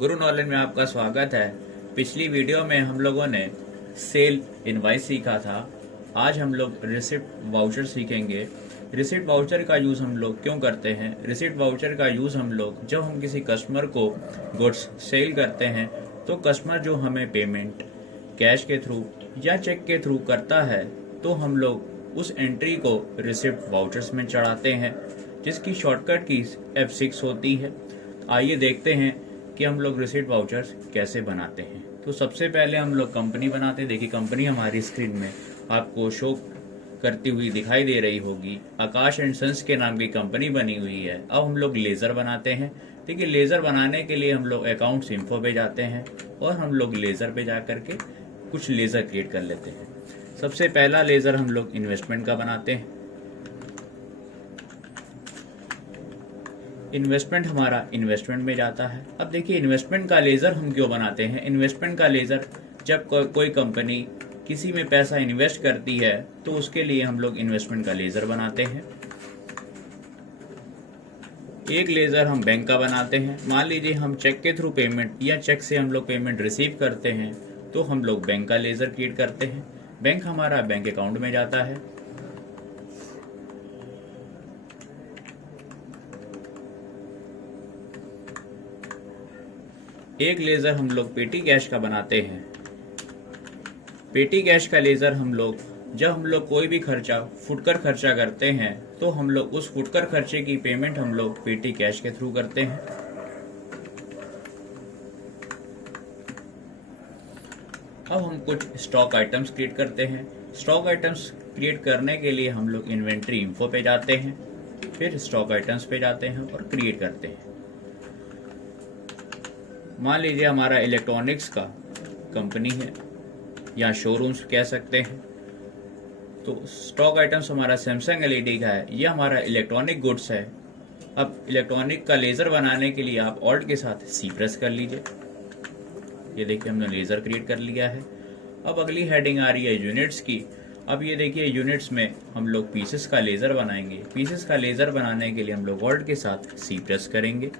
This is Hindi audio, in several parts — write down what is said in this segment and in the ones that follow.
गुरु नॉलेज में आपका स्वागत है। पिछली वीडियो में हम लोगों ने सेल इनवाइस सीखा था। आज हम लोग रिसिप्ट वाउचर सीखेंगे। रिसिप्ट वाउचर का यूज़ हम लोग क्यों करते हैं? रिसिप्ट वाउचर का यूज़ हम लोग जब हम किसी कस्टमर को गुड्स सेल करते हैं तो कस्टमर जो हमें पेमेंट कैश के थ्रू या चेक के थ्रू करता है तो हम लोग उस एंट्री को रिसिप्ट वाउचर्स में चढ़ाते हैं, जिसकी शॉर्टकट की F6 होती है। आइए देखते हैं कि हम लोग रिसिप्ट वाउचर्स कैसे बनाते हैं। तो सबसे पहले हम लोग कंपनी बनाते हैं। देखिए कंपनी हमारी स्क्रीन में आपको शो करती हुई दिखाई दे रही होगी। आकाश एंड सन्स के नाम की कंपनी बनी हुई है। अब हम लोग लेज़र बनाते हैं। देखिए लेज़र बनाने के लिए हम लोग अकाउंट्स इन्फो पे जाते हैं और हम लोग लेज़र पे जा करके कुछ लेज़र क्रिएट कर लेते हैं। सबसे पहला लेज़र हम लोग इन्वेस्टमेंट का बनाते हैं। इन्वेस्टमेंट हमारा इन्वेस्टमेंट में जाता है। अब देखिए इन्वेस्टमेंट का लेज़र हम क्यों बनाते हैं? इन्वेस्टमेंट का लेज़र जब कोई कंपनी किसी में पैसा इन्वेस्ट करती है तो उसके लिए हम लोग इन्वेस्टमेंट का लेज़र बनाते हैं। एक लेज़र हम बैंक का बनाते हैं। मान लीजिए हम चेक के थ्रू पेमेंट या चेक से हम लोग पेमेंट रिसीव करते हैं तो हम लोग बैंक का लेज़र क्रिएट करते हैं। बैंक हमारा बैंक अकाउंट में जाता है। एक लेज़र हम लोग पेटी कैश का बनाते हैं। पेटी कैश का लेज़र हम लोग जब हम लोग कोई भी खर्चा फुटकर खर्चा करते हैं तो हम लोग उस फुटकर खर्चे की पेमेंट हम लोग पेटी कैश के थ्रू करते हैं। अब हम कुछ स्टॉक आइटम्स क्रिएट करते हैं। स्टॉक आइटम्स क्रिएट करने के लिए हम लोग इन्वेंट्री इन्फो पे जाते हैं, फिर स्टॉक आइटम्स पे जाते हैं और क्रिएट करते हैं। मान लीजिए हमारा इलेक्ट्रॉनिक्स का कंपनी है या शोरूम्स कह सकते हैं। तो स्टॉक आइटम्स हमारा सैमसंग एलईडी का है, ये हमारा इलेक्ट्रॉनिक गुड्स है। अब इलेक्ट्रॉनिक का लेज़र बनाने के लिए आप ऑल्ट के साथ सी प्रेस कर लीजिए। ये देखिए हमने लेज़र क्रिएट कर लिया है। अब अगली हेडिंग आ रही है यूनिट्स की। अब ये देखिए यूनिट्स में हम लोग पीसेस का लेज़र बनाएंगे। पीसेस का लेज़र बनाने के लिए हम लोग ऑल्ट के साथ सी प्रेस करेंगे।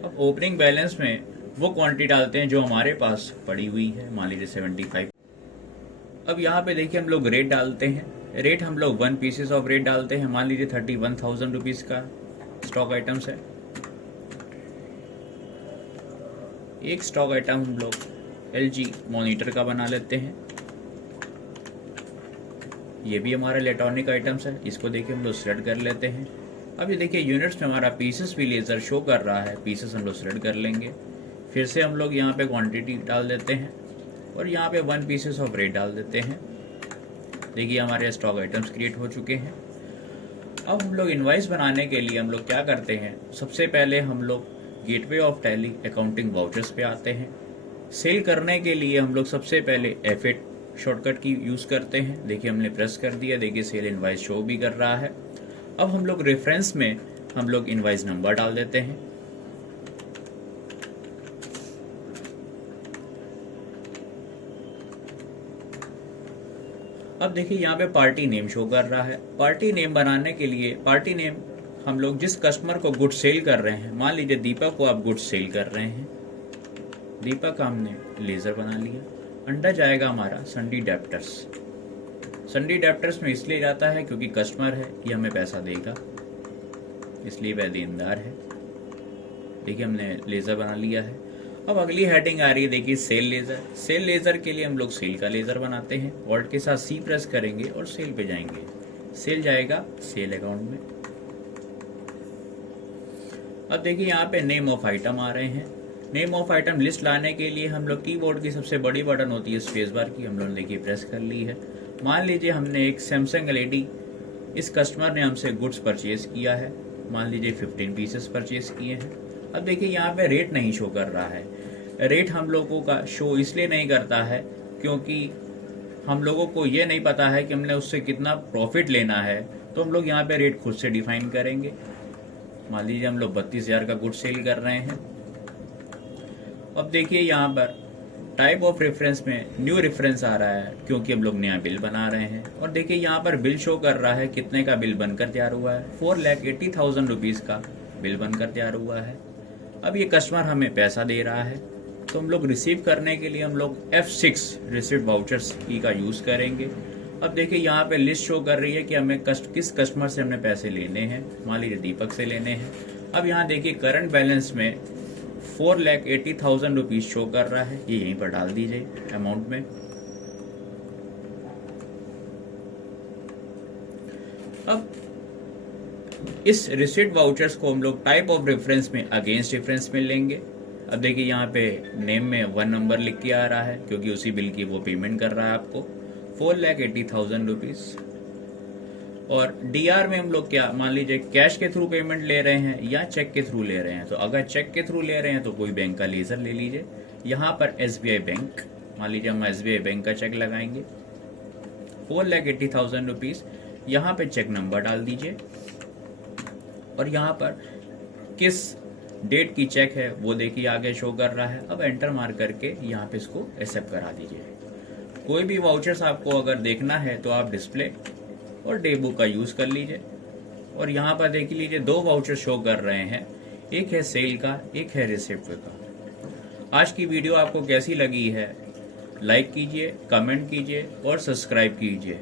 अब ओपनिंग बैलेंस में वो क्वांटिटी डालते हैं जो हमारे पास पड़ी हुई है, मान लीजिए 75। अब यहाँ पे देखिए हम लोग रेट डालते हैं। रेट हम लोग 1 पीसेस ऑफ रेट डालते हैं। मान लीजिए 31,000 रुपीज़ का स्टॉक आइटम्स है। एक स्टॉक आइटम हम लोग LG मॉनिटर का बना लेते हैं। ये भी हमारा इलेक्ट्रॉनिक आइटम्स है। इसको देखिए हम लोग सिलेक्ट कर लेते हैं। अब ये देखिए यूनिट्स में हमारा पीसेस भी लेज़र शो कर रहा है। पीसेस हम लोग सिलेक्ट कर लेंगे। फिर से हम लोग यहाँ पे क्वांटिटी डाल देते हैं और यहाँ पे 1 पीसेस ऑफ रेट डाल देते हैं। देखिए हमारे स्टॉक आइटम्स क्रिएट हो चुके हैं। अब हम लोग इनवाइस बनाने के लिए हम लोग क्या करते हैं? सबसे पहले हम लोग gateway of tally accounting vouchers पे आते हैं। सेल करने के लिए हम लोग सबसे पहले F8 शॉर्टकट की यूज़ करते हैं। देखिए हमने प्रेस कर दिया। देखिए सेल इनवाइस शो भी कर रहा है। अब हम लोग रेफरेंस में हम लोग इनवाइस नंबर डाल देते हैं। अब देखिए यहाँ पे पार्टी नेम शो कर रहा है। पार्टी नेम बनाने के लिए पार्टी नेम हम लोग जिस कस्टमर को गुड सेल कर रहे हैं, मान लीजिए दीपक को आप गुड सेल कर रहे हैं। दीपक का हमने लेज़र बना लिया। अंडर जाएगा हमारा संडी डेप्टर्स। संडी डेप्टर्स में इसलिए जाता है क्योंकि कस्टमर है, ये हमें पैसा देगा, इसलिए वह देनदार है। देखिए हमने लेज़र बना लिया है। अब अगली हेडिंग आ रही है, देखिए सेल लेज़र। सेल लेज़र के लिए हम लोग सेल का लेज़र बनाते हैं। ऑल्ट के साथ सी प्रेस करेंगे और सेल पे जाएंगे। सेल जाएगा सेल अकाउंट में। अब देखिए यहाँ पे नेम ऑफ आइटम आ रहे हैं। नेम ऑफ आइटम लिस्ट लाने के लिए हम लोग कीबोर्ड की सबसे बड़ी बटन होती है स्पेस बार की, हम लोग देखिए प्रेस कर ली है। मान लीजिए हमने एक सैमसंग एलईडी, इस कस्टमर ने हमसे गुड्स परचेज किया है। मान लीजिए 15 पीसेस परचेज किए हैं। अब देखिए यहाँ पे रेट नहीं शो कर रहा है। रेट हम लोगों का शो इसलिए नहीं करता है क्योंकि हम लोगों को ये नहीं पता है कि हमने उससे कितना प्रॉफिट लेना है। तो हम लोग यहाँ पे रेट खुद से डिफाइन करेंगे। मान लीजिए हम लोग 32,000 का गुड सेल कर रहे हैं। अब देखिए यहाँ पर टाइप ऑफ रेफरेंस में न्यू रेफरेंस आ रहा है क्योंकि हम लोग नया बिल बना रहे हैं। और देखिए यहाँ पर बिल शो कर रहा है कितने का बिल बनकर तैयार हुआ है, 4,80,000 रुपीज़ का बिल बनकर तैयार हुआ है। अब ये कस्टमर हमें पैसा दे रहा है, तो हम लोग रिसीव करने के लिए हम लोग F6 रिसिप्ट वाउचर्स की का यूज़ करेंगे। अब देखिए यहाँ पे लिस्ट शो कर रही है कि हमें किस कस्टमर से हमने पैसे लेने हैं। मान लीजिए दीपक से लेने हैं। अब यहाँ देखिए करंट बैलेंस में 4,80,000 रुपीज़ शो कर रहा है, ये यहीं पर डाल दीजिए अमाउंट में। अब इस रिसिप्ट वाउचर्स को हम लोग टाइप ऑफ रेफरेंस में अगेंस्ट रेफरेंस में लेंगे। अब देखिए यहाँ पे नेम में 1 नंबर लिख के आ रहा है, क्योंकि उसी बिल की वो पेमेंट कर रहा है आपको 4,80,000 रुपीज़। और डीआर में हम लोग क्या, मान लीजिए कैश के थ्रू पेमेंट ले रहे हैं या चेक के थ्रू ले रहे हैं। तो अगर चेक के थ्रू ले रहे हैं तो कोई बैंक का लेजर ले लीजिए। यहाँ पर SBI बैंक, मान लीजिए हम SBI बैंक का चेक लगाएंगे 4,80,000 रुपीज़। यहाँ पे चेक नंबर डाल दीजिए और यहाँ पर किस डेट की चेक है वो देखिए आगे शो कर रहा है। अब एंटर मार करके यहाँ पे इसको एक्सेप्ट करा दीजिए। कोई भी वाउचर्स आपको अगर देखना है तो आप डिस्प्ले और डे बुक का यूज़ कर लीजिए। और यहाँ पर देख लीजिए 2 वाउचर शो कर रहे हैं, एक है सेल का, एक है रिसिप्ट का। आज की वीडियो आपको कैसी लगी है, लाइक कीजिए, कमेंट कीजिए और सब्सक्राइब कीजिए।